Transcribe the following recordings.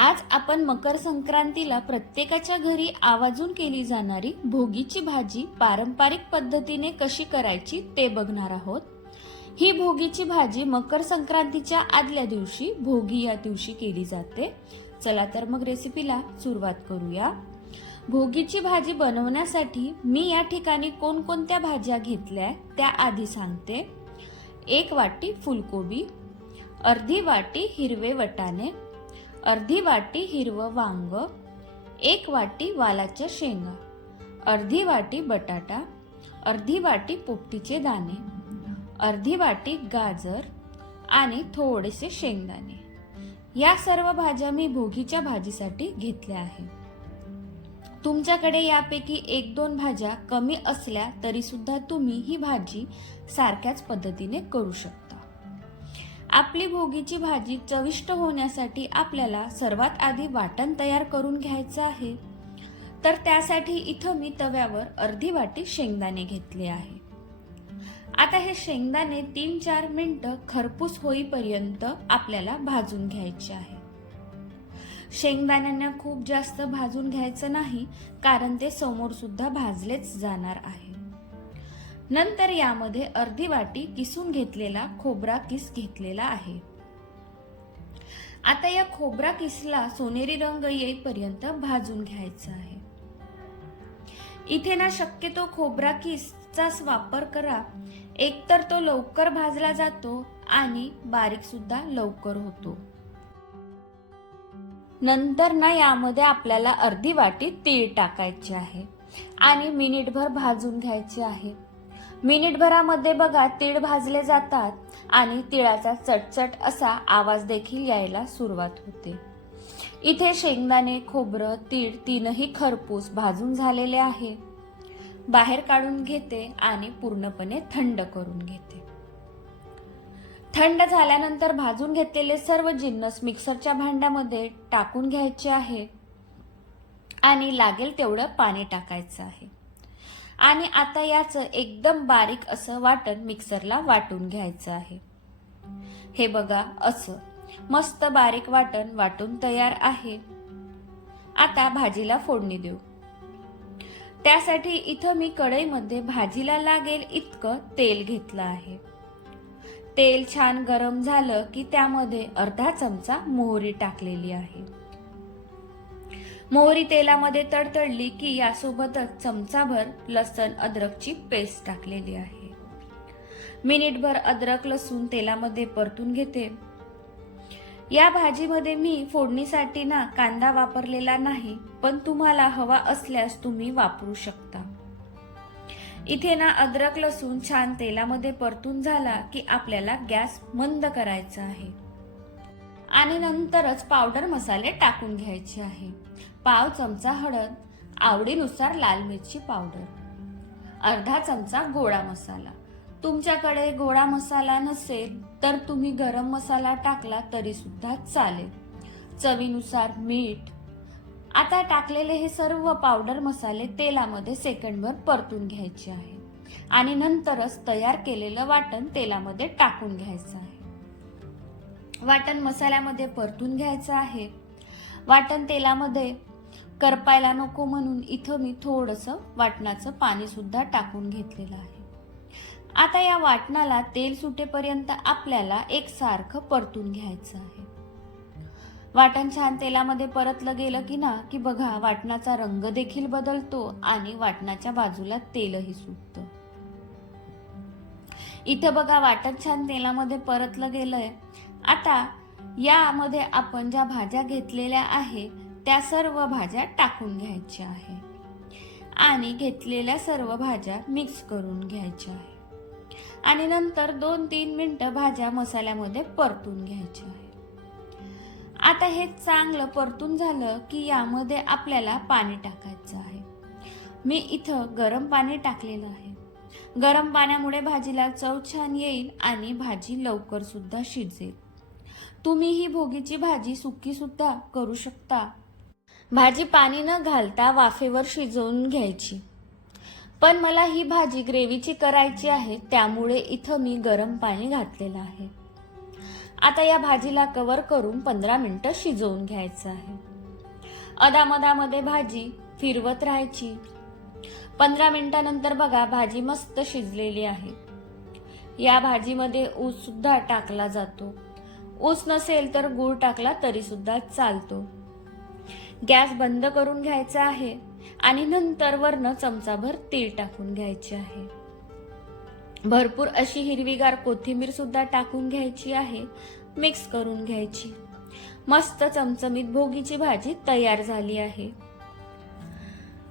आज आपण मकर संक्रांतीला प्रत्येकाच्या घरी आवाजून केली जाणारी भोगीची भाजी पारंपरिक पद्धतीने कशी करायची ते बघणार आहोत. ही भोगीची भाजी मकर संक्रांतीच्या आदल्या दिवशी भोगी या दिवशी केली जाते. चला तर मग रेसिपीला सुरुवात करूया. भोगीची भाजी बनवण्यासाठी मी या ठिकाणी कोणकोणत्या भाज्या घेतल्या त्या आधी सांगते. एक वाटी फुलकोबी अर्धी वाटी हिरवे वटाणे अर्धी वाटी हिरवं वांग एक वाटी वालाच्या शेंगा अर्धी वाटी बटाटा अर्धी वाटी पोपटीचे दाणे अर्धी वाटी गाजर आणि थोडेसे शेंगदाणे. या सर्व भाज्या मी भोगीच्या भाजीसाठी घेतल्या आहे तुमच्याकडे यापैकी एक दोन भाज्या कमी असल्या तरी सुद्धा तुम्ही ही भाजी सारख्याच पद्धतीने करू शकता. आपली भोगीची भाजी चविष्ट होण्यासाठी आपल्याला सर्वात आधी वाटण तयार करून घ्यायचं आहे. तर त्यासाठी इथं मी तव्यावर अर्धी वाटी शेंगदाणे घेतले आहे. आता हे शेंगदाणे तीन चार मिनटं खरपूस होईपर्यंत आपल्याला भाजून घ्यायचे आहे. शेंगदाण्यांना खूप जास्त भाजून घ्यायचं नाही कारण ते समोर सुद्धा भाजलेच जाणार आहे. नंतर यामध्ये अर्धी वाटी किसून घेतलेला खोबरा किस घेतलेला आहे. आता या खोबरा किसला सोनेरी रंग येईपर्यंत भाजून घ्यायचा आहे. इथे ना शक्यतो खोबरा किसचाच वापर करा. एकतर तो लवकर भाजला जातो आणि बारीक सुद्धा लवकर होतो. नंतर ना यामध्ये आपल्याला अर्धी वाटी तीळ टाकायची आहे आणि मिनिटभर भाजून घ्यायचे आहे. मिनिटभरामध्ये बघा तीळ भाजले जातात आणि तिळाचा चटचट असा आवाज देखील यायला सुरुवात होते. इथे शेंगदाणे खोबरं तीळ तीनही खरपूस भाजून झालेले आहे. बाहेर काढून घेते आणि पूर्णपणे थंड करून घेते. थंड झाल्यानंतर भाजून घेतलेले सर्व जिन्नस मिक्सरच्या भांड्यामध्ये टाकून घ्यायचे आहे आणि लागेल तेवढं पाणी टाकायचं आहे. आणि आता याचं एकदम बारीक असं वाटण मिक्सरला वाटून घ्यायचं आहे. हे बघा असं मस्त बारीक वाटण वाटून तयार आहे. आता भाजीला फोडणी देऊ. त्यासाठी इथं मी कढईमध्ये भाजीला लागेल इतकं तेल घेतलं आहे. तेल छान गरम झालं की त्यामध्ये अर्धा चमचा मोहरी टाकलेली आहे. मोहरी तेलामध्ये तडतडली की यासोबतच चमचाभर लसण अद्रकची पेस्ट टाकलेली आहे. मिनिटभर अद्रक लसूण तेलामध्ये परतून घेते. या भाजीमध्ये मी फोडणीसाठी ना कांदा वापरलेला नाही पण तुम्हाला हवा असल्यास तुम्ही वापरू शकता. इथे ना अद्रक लसूण छान तेलामध्ये परतून झाला की आपल्याला गॅस मंद करायचा आहे. आणि नंतरच पावडर मसाले टाकून घ्यायचे आहे. पाव चमचा हळद आवडीनुसार लाल मिरची पावडर अर्धा चमचा गोडा मसाला. तुमच्याकडे गोडा मसाला नसेल तर तुम्ही गरम मसाला टाकला तरी सुद्धा चालेल. चवीनुसार मीठ. आता टाकलेले हे सर्व पावडर मसाले तेलामध्ये सेकंडभर परतून घ्यायचे आहे. आणि नंतरच तयार केलेलं वाटण तेलामध्ये टाकून घ्यायचं आहे. वाटण मसाल्यामध्ये परतून घ्यायचं आहे. वाटण तेलामध्ये करपायला नको म्हणून इथं मी थोडंसं वाटणाचं पाणीसुद्धा टाकून घेतलेलं आहे. आता या वाटणाला तेल सुटेपर्यंत आपल्याला एकसारखं परतून घ्यायचं आहे. वाटण छान तेलामध्ये परतलं गेलं की ना की बघा वाटणाचा रंग देखील बदलतो आणि वाटणाच्या बाजूला तेलही सुटतं. इथं बघा वाटण छान तेलामध्ये परतलं गेलंय. आता यामध्ये आपण ज्या भाज्या घेतलेल्या आहे त्या सर्व भाज्या टाकून घ्यायच्या आहे. आणि घेतलेल्या सर्व भाज्या मिक्स करून घ्यायच्या आहे. आणि नंतर दोन तीन मिनटं भाज्या मसाल्यामध्ये परतून घ्यायच्या आहे. आता हे चांगलं परतून झालं की यामध्ये आपल्याला पाणी टाकायचं आहे. मी इथं गरम पाणी टाकलेलं आहे. गरम पाण्यामुळे भाजीला चव छान येईल आणि भाजी लवकर सुद्धा शिजेल. तुम्ही ही भोगीची भाजी सुकी सुद्धा करू शकता. भाजी पाणी न घालता वाफेवर शिजवून घ्यायची. पण मला ही भाजी ग्रेव्हीची करायची आहे त्यामुळे इथं मी गरम पाणी घातलेलं आहे. आता या भाजीला कव्हर करून पंधरा मिनटं शिजवून घ्यायचं आहे. अदामदामध्ये भाजी फिरवत राहायची. पंधरा मिनिटानंतर बघा भाजी मस्त शिजलेली आहे. या भाजीमध्ये ऊस सुद्धा टाकला जातो. ऊस नसेल तर गूळ टाकला तरी सुद्धा चालतो. गॅस बंद करून घ्यायचा आहे आणि नंतर वरनं चमचाभर तीळ टाकून घ्यायचे आहे. भरपूर अशी हिरवीगार कोथिंबीर सुद्धा टाकून घ्यायची आहे मिक्स करून घ्यायची. मस्त चमचमीत भोगीची भाजी तयार झाली आहे.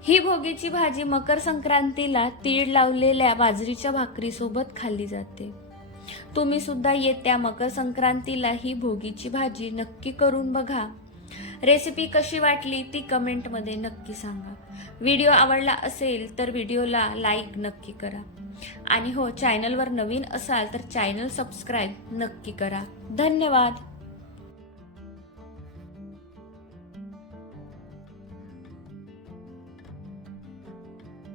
ही भोगीची भाजी मकर संक्रांतीला तीळ लावलेल्या बाजरीच्या भाकरीसोबत खाल्ली जाते. तुम्ही सुद्धा येत्या मकर संक्रांतीला ही भोगीची भाजी नक्की करून बघा. रेसिपी कशी वाटली ती कमेंटमध्ये नक्की सांगा. व्हिडिओ आवडला असेल तर व्हिडिओला लाईक नक्की करा. आणि हो चॅनलवर नवीन असाल तर चॅनल सबस्क्राईब नक्की करा. धन्यवाद.